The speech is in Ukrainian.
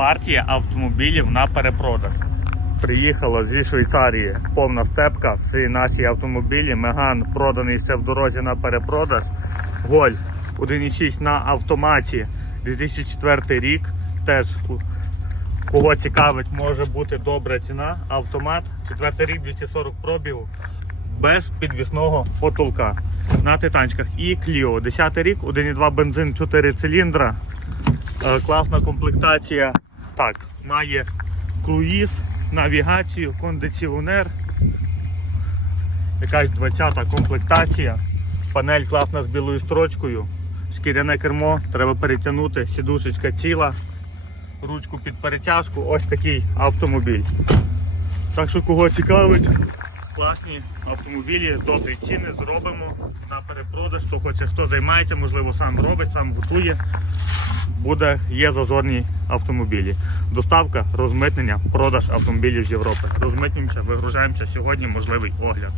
партія автомобілів на перепродаж. Приїхала зі Швейцарії повна сцепка. Всі наші автомобілі. Меган проданий ще в дорозі на перепродаж. Гольф 1.6 на автоматі 2004 рік. Теж кого цікавить, може бути добра ціна. Автомат, 4 рік, 240 пробігу, без підвісного потолка. На титанчиках. І Clio, 10 рік, 1.2 бензин, 4 циліндра. Е, Класна комплектація. Так, має круїз, навігацію, кондиціонер. Якась 20-та комплектація. Панель класна з білою строчкою. Шкіряне кермо, треба перетягнути, сідушечка ціла, ручку під перетяжку. Ось такий автомобіль. Так що кого цікавить, класні автомобілі, добрі ціни зробимо перепродаж. Хто хоче, хто займається, можливо, сам робить, сам готує. Буде, є зазорні автомобілі. Доставка, розмитнення, продаж автомобілів з Європи. Розмитнюємося, вигружаємося. Сьогодні можливий огляд.